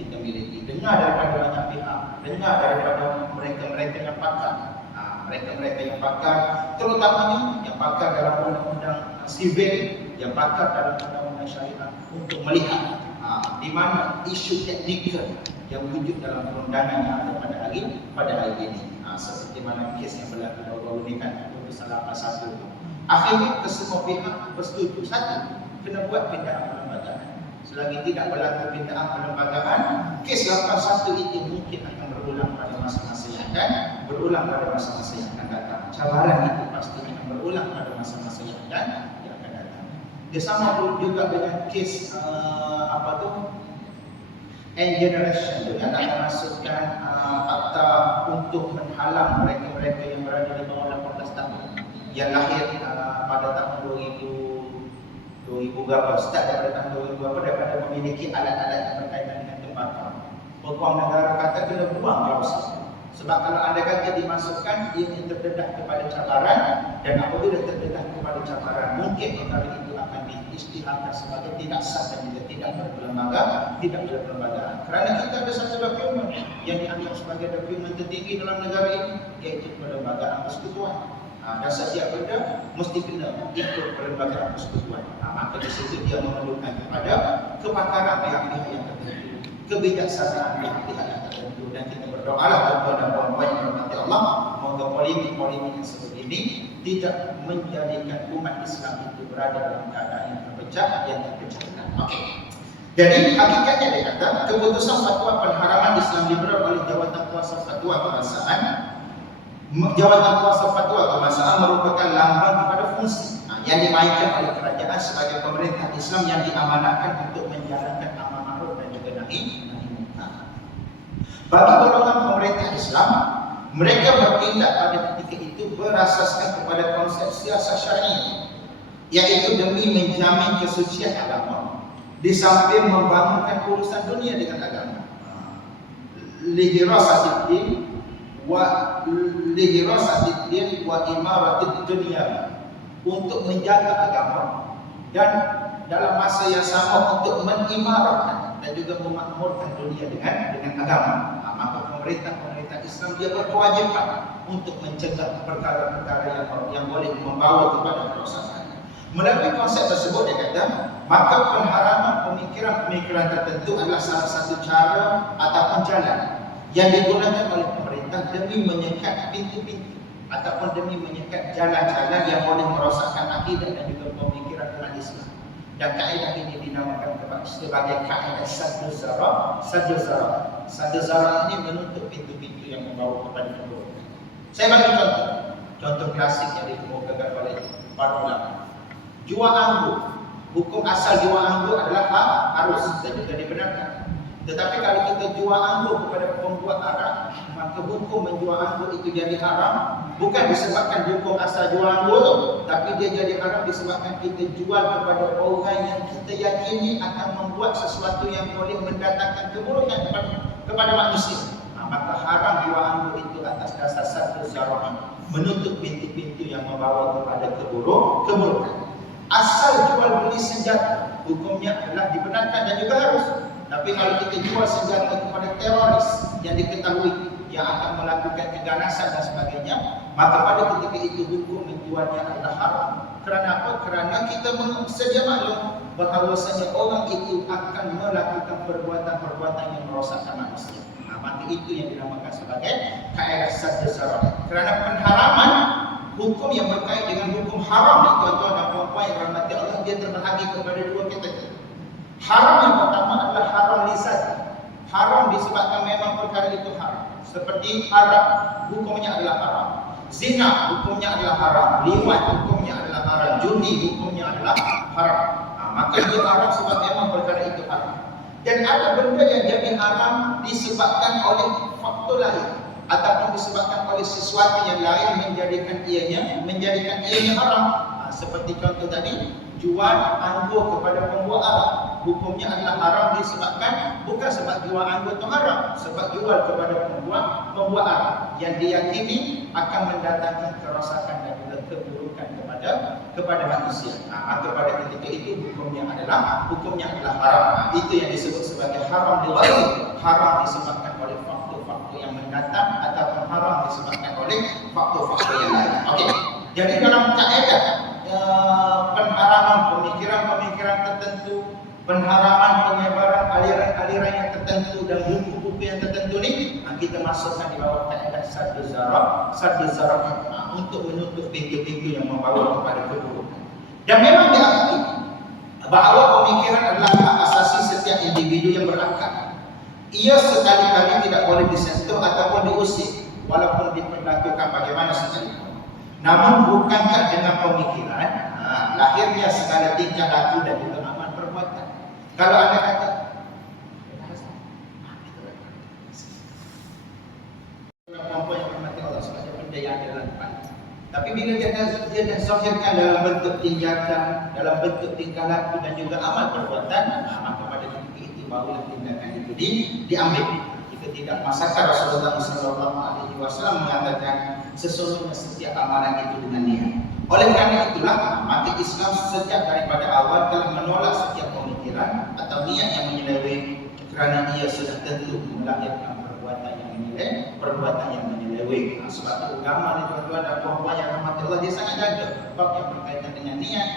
kita miliki. Dengar daripada banyak pihak, dengar daripada mereka-mereka yang pakar, terutamanya yang pakar dalam undang-undang sivil, yang pakar dalam undang-undang syariat, untuk melihat di mana isu teknikal yang wujud dalam perundangan yang ada pada hari ini. Seperti mana kes yang berlaku baru-baru ini kan, Putusan 81. Akhirnya kesemua pihak bersetuju. Satu, kena buat pindaan perlembagaan. Selagi tidak berlaku pindaan perlembagaan, kes 81 itu mungkin akan berulang pada masa-masa yang akan datang. Cabaran itu pasti akan berulang pada masa-masa yang akan datang. Dia sama juga dengan kes end generation, dengan akan masukkan fakta untuk menghalang mereka-mereka yang berada di bawah 18 tahun yang lahir pada tahun 2000 berapa, start daripada tahun 2000 berapa, daripada memiliki alat-alat yang berkaitan dengan tembakau. Peguam negara kata kena buang klausul. Sebab kalau anda kata dimasukkan, ia terdedah kepada cabaran, dan apabila terdedah kepada cabaran, mungkin perkara itu akan diisytiharkan sebagai tidak sah dan juga tidak berperlembagaan. Kerana kita ada satu dokumen yang dianggap sebagai dokumen tertinggi dalam negara ini, iaitu Perlembagaan Persekutuan. Dan setiap benda mesti kena ikut Perlembagaan Persekutuan. Maka di situ dia memerlukan kepada kepakaran pihak-pihak yang tertentu, kebijaksanaan pihak-pihak yang tertentu, dan kita berdoalah tuan-tuan dan puan-puan yang dirahmati Allah, moga polemik-polemik yang seperti ini tidak menjadikan umat Islam itu berada dalam keadaan yang terpecah. Okey. Jadi hakikatnya dia kata keputusan fatwa pengharaman Islam liberal oleh Jawatan Kuasa Fatwa Kebangsaan, merupakan lambang kepada fungsi yang dimainkan oleh kerajaan sebagai pemerintah Islam yang diamanahkan untuk menjalankan amar ma'ruf dan juga nahi munkar. Bagi golongan pemerintah Islam, mereka bertindak pada ketika itu berasaskan kepada konsep siasat syar'i, iaitu demi menjamin kesucian agama di samping membangunkan urusan dunia dengan agama. Lihirasatiddin wa imaratid dunya, untuk menjaga agama dan dalam masa yang sama untuk mengimarahkan dan juga memakmurkan dunia dengan agama. Maka pemerintah Islam dia berkewajipan untuk mencegah perkara-perkara yang boleh membawa kepada kerosakan. Melalui konsep tersebut dia kata, maka pengharaman pemikiran-pemikiran tertentu adalah salah satu cara ataupun jalan yang digunakan oleh pemerintah demi menyekat pintu-pintu ataupun demi menyekat jalan-jalan yang boleh merosakkan akidah dan juga pemikiran umat Islam. Dan kaedah ini dinamakan sebagai kaedah Saddu Zara. Ini menutup pintu-pintu yang membawa kepada keburukan. Saya bagi contoh klasik yang dikemukakan oleh para ulama. Jual anggur, hukum asal jual anggur adalah harus dan juga dibenarkan. Tetapi kalau kita jual anggur kepada pembuat arak, maka hukum menjual anggur itu jadi haram, bukan disebabkan hukum asal jual anggur, tapi dia jadi haram disebabkan kita jual kepada orang yang kita yakini akan membuat sesuatu yang boleh mendatangkan keburukan kepada manusia. Maka haram jual anggur itu atas dasar satu zarahan, menutup pintu-pintu yang membawa kepada keburukan. Asal jual beli senjata, hukumnya adalah dibenarkan dan juga harus. Tapi kalau kita jual senjata kepada teroris yang diketahui yang akan melakukan keganasan dan sebagainya, maka pada ketika itu hukum menjualnya adalah haram. Kerana apa? Kerana kita sedia maklum bahawasanya orang itu akan melakukan perbuatan-perbuatan yang merosakkan manusia. Maka itu yang dinamakan sebagai kaedah saddu zara'i. Kerana pengharaman hukum yang berkait dengan hukum haram ni tuan-tuan dan puan-puan yang dirahmati Allah, dia terbahagi kepada dua kategori. Haram yang pertama adalah haram lisan. Haram disebabkan memang perkara itu haram. Seperti haram, hukumnya adalah haram. Zina, hukumnya adalah haram. Liwat, hukumnya adalah haram. Judi, hukumnya adalah haram. Maka dia haram sebab memang perkara itu haram. Dan ada benda yang jadi haram disebabkan oleh faktor lain, ataupun disebabkan oleh sesuatu yang lain menjadikan ianya haram. Seperti contoh tadi, jual anggur kepada pembuat arak, hukumnya adalah haram disebabkan bukan sebab jual anggur itu haram, sebab jual kepada pembuat arak yang diyakini akan mendatangkan kerosakan dan juga keburukan kepada manusia. Maka pada ketika itu hukumnya adalah haram. Itu yang disebut sebagai haram liwali, haram disebabkan oleh faktor-faktor yang mendatang, ataupun haram disebabkan oleh faktor-faktor yang lain. Okey. Jadi dalam kaedah pengharaman pemikiran-pemikiran tertentu, pengharaman penyebaran aliran-aliran yang tertentu dan buku-buku yang tertentu ni, kita masukkan di bawah kaedah saddu zara'i untuk menutup pintu-pintu yang membawa kepada keburukan. Dan memang diakui bahawa pemikiran adalah hak asasi setiap individu yang berakal. Ia sekali-kali tidak boleh disentuh ataupun diusir, walaupun diperlakukan bagaimana sekalipun. Namun bukankah dengan pemikiran lahirnya segala tingkah laku dan juga amal perbuatan? Kalau anda kata perempuan yang hormati Allah sebagai benda yang ada dalam depan, tapi bila dia zahirkan dalam bentuk tindakan, dalam bentuk tingkah laku dan juga amal perbuatan, maka pada ketika itu barulah tindakan itu diambil. Kita tidak masakan Rasulullah SAW mengatakan sesungguhnya setiap amalan itu dengan niat. Oleh kerana itulah, maka Islam sejak daripada awal telah menolak setiap pemikiran atau niat yang menyeleweng, kerana ia sudah tentu melahirkan perbuatan yang menyeleweng. Sebab itu agama ni tuan-tuan dan puan-puan yang rahmat Allah, dia sangat jaga bab yang berkaitan dengan niat,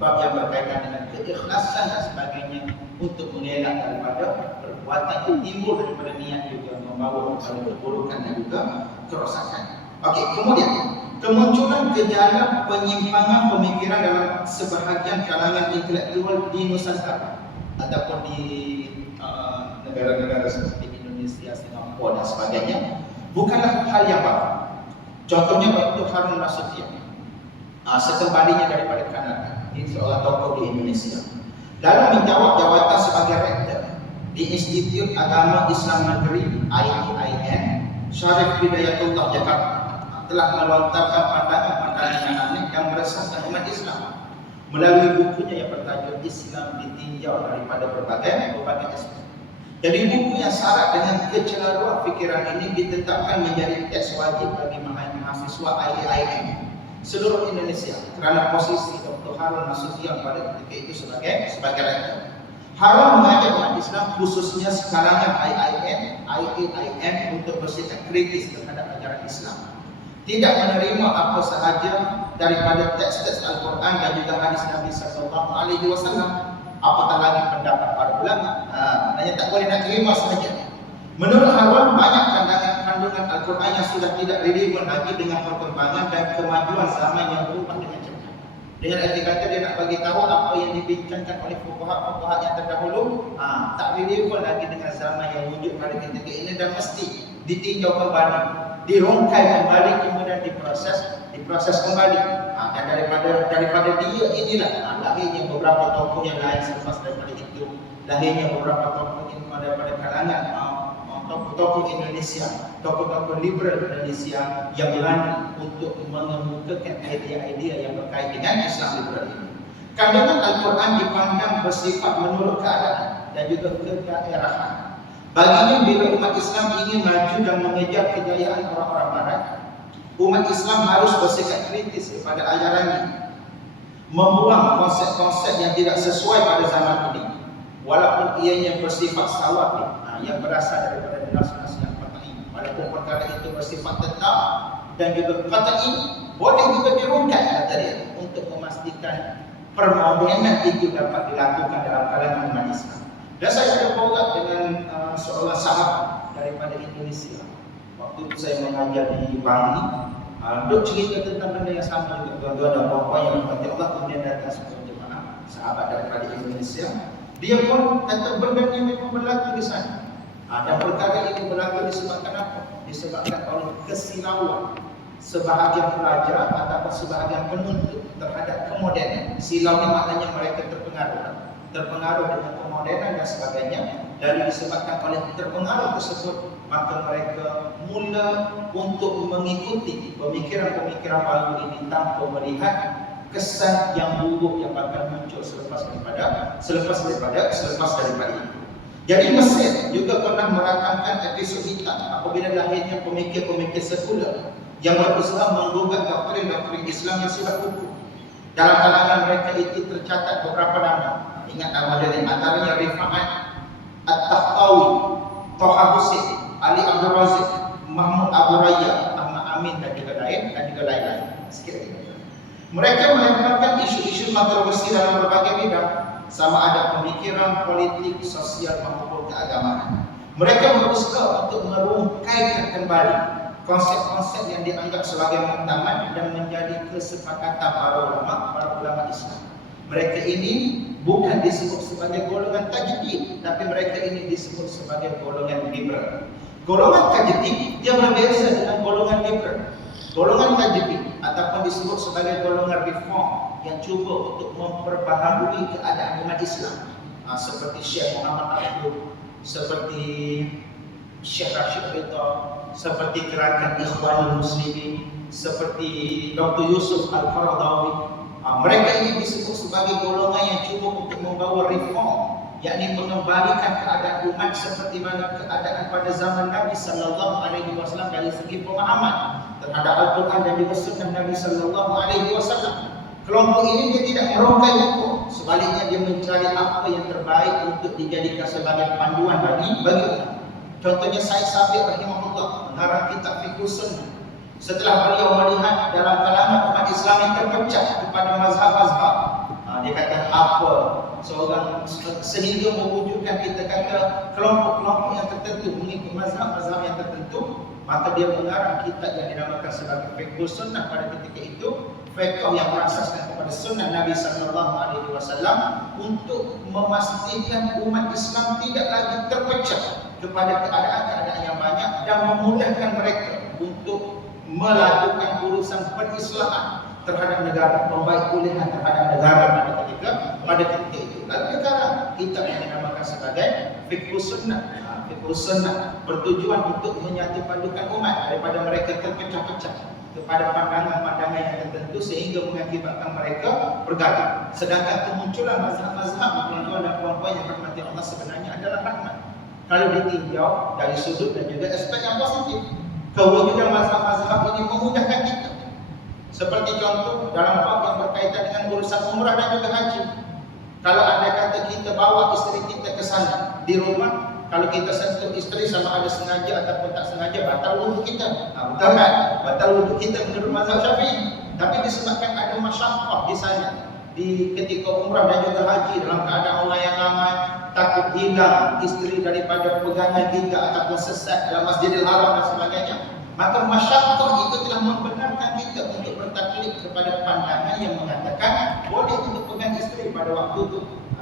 bab yang berkaitan dengan keikhlasan dan sebagainya, untuk mengelak daripada perbuatan yang timbul daripada niat juga membawa kepada keburukan dan juga kerosakan. Okey, kemudian kemunculan gejala penyimpangan pemikiran dalam sebahagian kalangan intelektual di Nusantara ataupun di negara-negara seperti Indonesia, Singapura dan sebagainya bukanlah hal yang baru. Contohnya Dr. Harun Nasution, sekembalinya daripada Kanada, ini seorang tokoh di Indonesia, dalam menjawab jawatan sebagai rektor di Institut Agama Islam Negeri IAIN Syarif Hidayatullah Jakarta, telah melontarkan pandangan-pandangan yang aneh yang meresahkan umat Islam melalui bukunya yang bertajuk Islam Ditinjau daripada berbagai aspek. Jadi buku yang syarat dengan kecelaruan fikiran ini ditetapkan menjadi teks wajib bagi mahasiswa IAIN seluruh Indonesia kerana posisi Dr. Harun Nasution pada ketika itu sebagai rektor. Harun mengajak umat Islam khususnya sekalangan IAIN untuk bersikap kritis terhadap ajaran Islam, tidak menerima apa sahaja daripada teks-teks Al-Quran dan juga hadis Nabi SAW, apatah lagi pendapat para ulama. Maknanya tak boleh nak terima sahaja. Menurut Harun, banyak kandungan Al-Quran yang sudah tidak relevan lagi dengan perkembangan dan kemajuan zaman yang berubah dengan cepat. Dengan arti kata dia nak bagi tahu apa yang dibincangkan oleh fuqaha yang terdahulu tak relevan lagi dengan zaman yang wujud pada ketika ini dan mesti ditinjau kembali, dirongkai kembali, kemudian diproses kembali. Dan daripada dia inilah lahirnya beberapa tokoh yang lain selepas daripada itu, lahirnya beberapa tokoh daripada kalangan tokoh-tokoh Indonesia, tokoh-tokoh liberal Indonesia yang berani untuk mengemukakan idea-idea yang berkait dengan Islam liberal ini. Kandungan Al-Quran dipandang bersifat menurut keadaan dan juga kedaerahan. Baginya bila umat Islam ingin maju dan mengejar kejayaan orang-orang barat, umat Islam harus bersikap kritis kepada ajarannya, membuang konsep-konsep yang tidak sesuai pada zaman ini, walaupun ianya bersifat sawabi, yang berasal daripada nas-nas yang qat'i. Walaupun perkara itu bersifat tetap dan juga qat'i, boleh juga dirungkai kata dia untuk memastikan permodenan itu dapat dilakukan dalam kalangan umat Islam. Dan saya ada borak dengan seorang sahabat daripada Indonesia. Waktu itu saya mengajar di Bali. Dok cerita tentang benda yang sama juga, tuan-tuan dan puan-puan yang berkata Allah, kemudian datang seorang jemaah sahabat daripada Indonesia. Dia pun kata benda ini memang berlaku di sana. Dan perkara ini berlaku disebabkan apa? Disebabkan oleh kesilauan sebahagian pelajar ataupun sebahagian penuntut terhadap kemodenan. Silau ni maknanya mereka terpengaruh dengan kemodenan dan sebagainya. Dan disebabkan oleh terpengaruh tersebut, maka mereka mula untuk mengikuti pemikiran-pemikiran baru ini tanpa melihat kesan yang buruk yang akan muncul selepas daripada itu. Jadi Mesir juga pernah merakamkan episod hitam apabila lahirnya pemikir-pemikir sekular yang berusaha menggugat doktrin-doktrin Islam yang sudah kukuh. Dalam kalangan mereka itu tercatat beberapa nama. Ingat nama dari antaranya Rifa'at At-Tahtawi, Toha Hussein, Ali Abdul Razik, Mahmud Abu Raya, Ahmad Amin dan juga lain-lain. Sikit lagi. Mereka melemparkan isu-isu kontroversi dalam berbagai bidang, sama ada pemikiran, politik, sosial maupun keagamaan. Mereka berusaha untuk merungkaikan kembali konsep-konsep yang dianggap sebagai muktamad dan menjadi kesepakatan para ulama Islam. Mereka ini bukan disebut sebagai golongan tajdid, tapi mereka ini disebut sebagai golongan liberal. Golongan tajdid dia berbeza dengan golongan liberal. Golongan tajdid ataupun disebut sebagai golongan reform yang cuba untuk memperbaharui keadaan umat Islam, seperti Syekh Muhammad Abdul, seperti Syekh Rashid Ridha, seperti gerakan Ikhwanul Muslimin, seperti Dr. Yusuf Al-Qaradawi. Mereka ini disebut sebagai golongan yang cuba untuk membawa reform, yakni mengembalikan keadaan umat seperti mana keadaan pada zaman Nabi sallallahu alaihi wasallam dari segi pemahaman terhadap Al-Quran dan juga sunnah Nabi sallallahu alaihi wasallam. Kelompok ini dia tidak merongkai hukum, sebaliknya dia mencari apa yang terbaik untuk dijadikan sebagai panduan bagi umat. Contohnya Syekh Sabiq rahimahullah mengarang kitab Fiqh Sunnah. Setelah beliau melihat dalam kalangan umat Islam yang terpecah kepada mazhab-mazhab, dia kata apa seorang sehingga mewujudkan kita kata kelompok-kelompok yang tertentu mengikut mazhab-mazhab yang tertentu, maka dia mengarang kitab yang dinamakan sebagai Fiqh Sunnah pada ketika itu, fiqh yang berasaskan kepada sunnah Nabi sallallahu alaihi wasallam untuk memastikan umat Islam tidak lagi terpecah kepada keadaan-keadaan yang banyak dan memudahkan mereka untuk melakukan urusan perislahan terhadap negara, pembaikulihan terhadap negara pada ketika itu. Lalu sekarang kitab yang dinamakan sebagai Fiqh Sunnah. Fiqh Sunnah bertujuan untuk menyatu padukan umat daripada mereka terpecah-pecah kepada pandangan-pandangan yang tertentu sehingga mengakibatkan mereka bergaduh. Sedangkan kemunculan mazhab-mazhab tuan-tuan dan puan-puan yang dirahmati Allah sebenarnya adalah rahmat kalau ditinjau dari sudut dan juga aspek yang positif. Kewujudan mazhab-mazhab ini memudahkan kita. Seperti contoh dalam bab yang berkaitan dengan urusan umrah dan juga haji. Kalau anda kata kita bawa isteri kita ke sana di rumah, kalau kita sentuh isteri sama ada sengaja ataupun tak sengaja, batal wudhu kita. Betul kan? Batal wudhu kita menurut mazhab Syafi'i. Tapi disebabkan ada masyaqqah di sana, di ketika umrah dan juga haji, dalam keadaan orang yang ramai, takut hilang isteri daripada pegangan kita ataupun sesat dalam Masjidil Haram dan sebagainya, maka masyaqqah itu telah membenarkan kita untuk bertaklid kepada pandangan yang mengatakan boleh untuk pegang isteri pada waktu itu,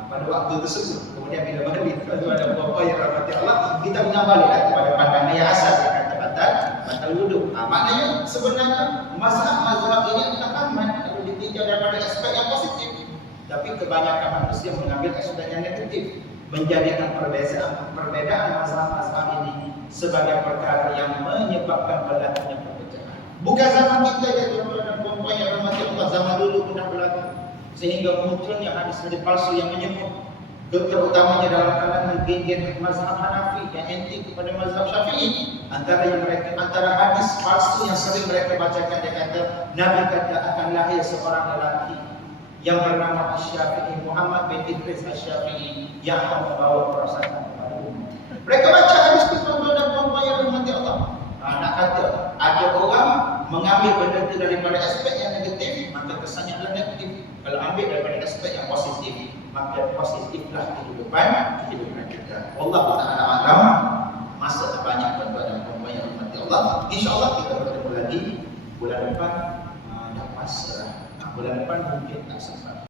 pada waktu tersebut. Kemudian bila balik kalau ada apa-apa yang rahmati Allah, kita mengambillah kepada pandangan yang asal yang kata batal wudhu. Maknanya sebenarnya mazhab-mazhab ini adalah rahmat kalau ditinjau daripada aspek yang positif. Tapi kebanyakan manusia mengambil aspek yang negatif, menjadikan perbedaan mazhab-mazhab ini sebagai perkara yang menyebabkan berlakunya perpecahan. Bukan zaman kita ya tuan-tuan dan puan-puan yang rahmati Allah, zaman dulu pernah berlaku sehingga munculnya hadis-hadis palsu yang menyebut, terutamanya dalam kalangan geng-geng mazhab Hanafi yang anti kepada mazhab Syafi'i. Antara hadis palsu yang sering mereka bacakan, dia kata Nabi kata akan lahir seorang lelaki yang bernama Asy-Syafi'i, Muhammad bin Idris Asy-Syafi'i, yang akan membawa kerosakan kepada umat. Mereka baca hadis itu tuan-tuan dan puan-puan yang dirahmati Allah. Nak kata ada orang mengambil benda itu daripada aspek yang negatif, maka kesannya adalah negatif. Kalau ambil daripada aspek yang positif, makin positiflah kehidupan kita. Allah Taala alam. Masa banyak bantuan dan banyak umat Allah. InsyaAllah kita bertemu lagi bulan depan. Bulan depan mungkin tak sempat.